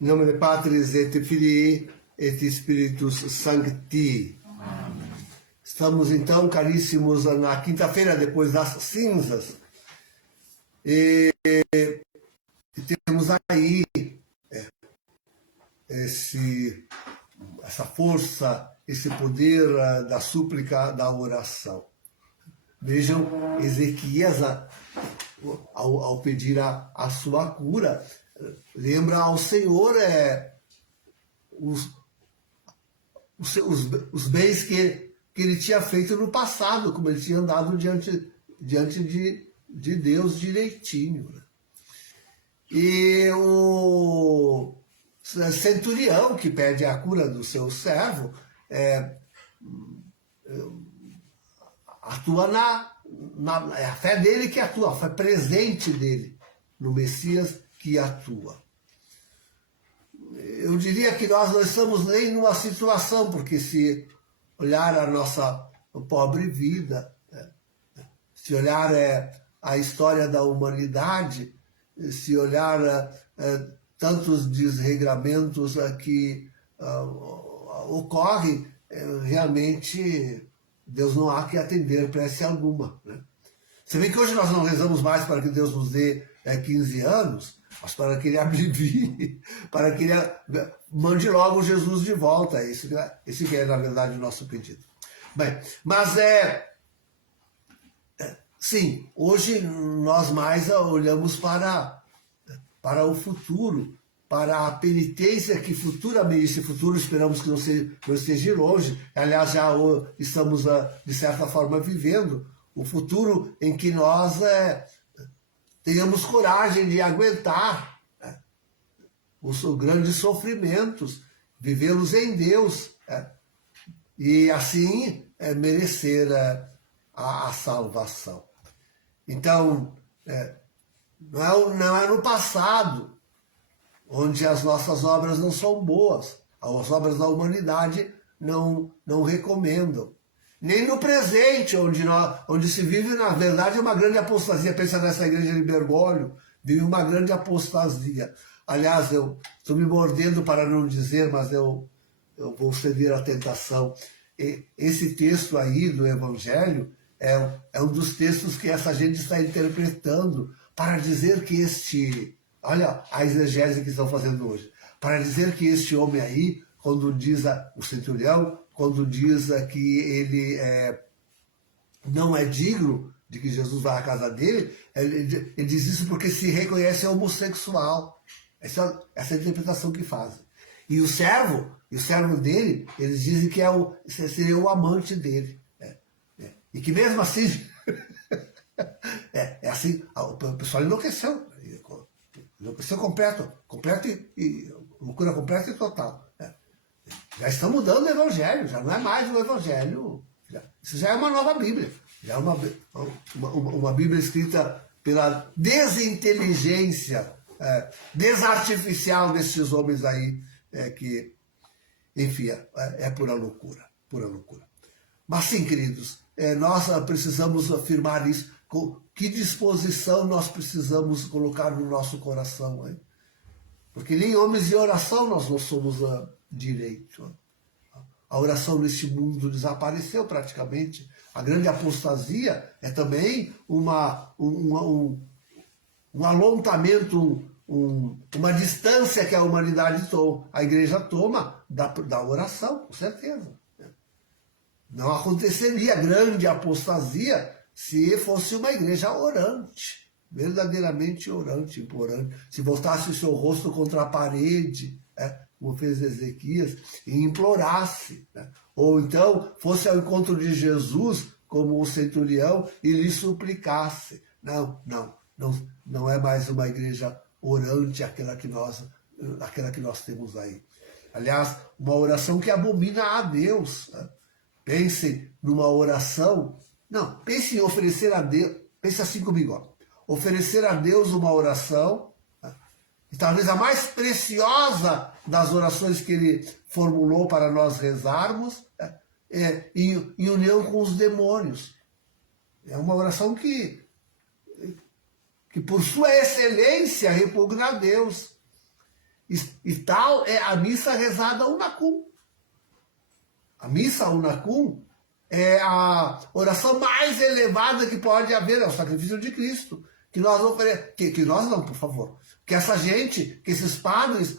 Em nome de Patris et Filii et Spiritus Sancti. Estamos então, caríssimos, na quinta-feira depois das cinzas. E temos aí essa força, esse poder da súplica, da oração. Vejam, Ezequias, ao pedir a sua cura, lembra ao Senhor os bens que ele tinha feito no passado, como ele tinha andado diante de Deus direitinho. E o centurião que pede a cura do seu servo atua é a fé dele que atua, a fé presente dele no Messias que atua. Eu diria que nós não estamos nem numa situação, porque se olhar a nossa pobre vida, se olhar a história da humanidade, se olhar tantos desregramentos que ocorrem, realmente Deus não há que atender prece alguma. Né? Se bem que hoje nós não rezamos mais para que Deus nos dê 15 anos, mas para que Ele abrevie, para que Ele mande logo Jesus de volta. Esse que é, na verdade, o nosso pedido. Bem, mas sim, hoje nós mais olhamos para o futuro, para a penitência que futuramente, esse futuro esperamos que não esteja longe, aliás, já estamos, de certa forma, vivendo, o futuro em que nós tenhamos coragem de aguentar os grandes sofrimentos, vivê-los em Deus, e assim merecer a salvação. Então, não é no passado, onde as nossas obras não são boas, as obras da humanidade não recomendam. Nem no presente, onde se vive, na verdade, uma grande apostasia. Pensa nessa igreja de Bergoglio, vive uma grande apostasia. Aliás, eu estou me mordendo para não dizer, mas eu vou ceder à tentação. Esse texto aí do Evangelho é um dos textos que essa gente está interpretando para dizer que olha a exegese que estão fazendo hoje, para dizer que este homem aí, quando diz o centurião, quando diz que ele não é digno de que Jesus vá à casa dele, ele diz isso porque se reconhece homossexual. Essa é a interpretação que fazem. E o servo dele, eles dizem que seria o amante dele. E que mesmo assim, assim, o pessoal enlouqueceu. Enlouqueceu completo e loucura completa e total. Já estão mudando o Evangelho, já não é mais o Evangelho. Isso já é uma nova Bíblia. Já é uma Bíblia escrita pela desinteligência desartificial desses homens aí, que, enfim, é pura loucura, pura loucura. Mas sim, queridos, nós precisamos afirmar isso. Com que disposição nós precisamos colocar no nosso coração, hein? Porque nem homens de oração nós não somos direito. A oração neste mundo desapareceu praticamente. A grande apostasia é também um alongamento, uma distância que a humanidade a igreja toma da oração, com certeza. Não aconteceria grande apostasia se fosse uma igreja orante, verdadeiramente orante, implorante, se voltasse o seu rosto contra a parede, como fez Ezequias, e implorasse, ou então fosse ao encontro de Jesus, como o centurião, e lhe suplicasse. Não é mais uma igreja orante aquela que nós temos aí. Aliás, uma oração que abomina a Deus. Pensem numa oração. Não, pense em oferecer a Deus. Pense assim comigo. Oferecer a Deus uma oração, e talvez a mais preciosa das orações que Ele formulou para nós rezarmos, em união com os demônios. É uma oração que por sua excelência repugna a Deus. E tal é a missa rezada unacum. A missa unacum é a oração mais elevada que pode haver, é o sacrifício de Cristo. Que nós que nós não, por favor. Que essa gente, que esses padres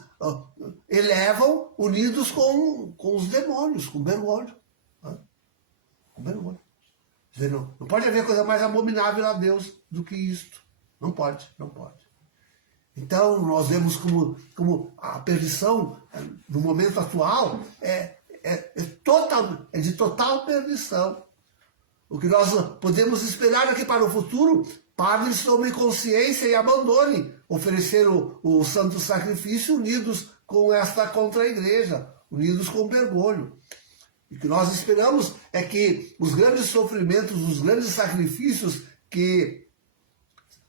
elevam unidos com os demônios, com Bergoglio. Com Bergoglio. Não pode haver coisa mais abominável a Deus do que isto. Não pode, não pode. Então, nós vemos como a perdição, no momento atual, é de total perdição. O que nós podemos esperar é que para o futuro, padres tomem consciência e abandonem oferecer o santo sacrifício unidos com esta contra-igreja, unidos com Bergoglio. E o que nós esperamos é que os grandes sofrimentos, os grandes sacrifícios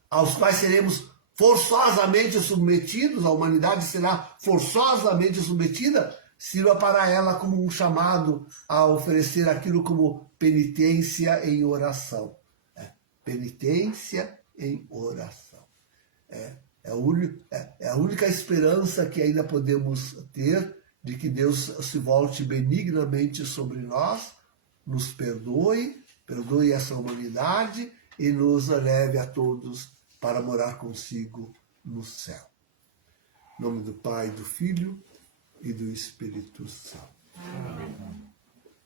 aos quais seremos forçosamente submetidos, a humanidade será forçosamente submetida, sirva para ela como um chamado a oferecer aquilo como penitência em oração. Penitência em oração. É a única esperança que ainda podemos ter de que Deus se volte benignamente sobre nós, nos perdoe essa humanidade e nos leve a todos para morar consigo no céu. Em nome do Pai, do Filho e do Espírito Santo. Amém.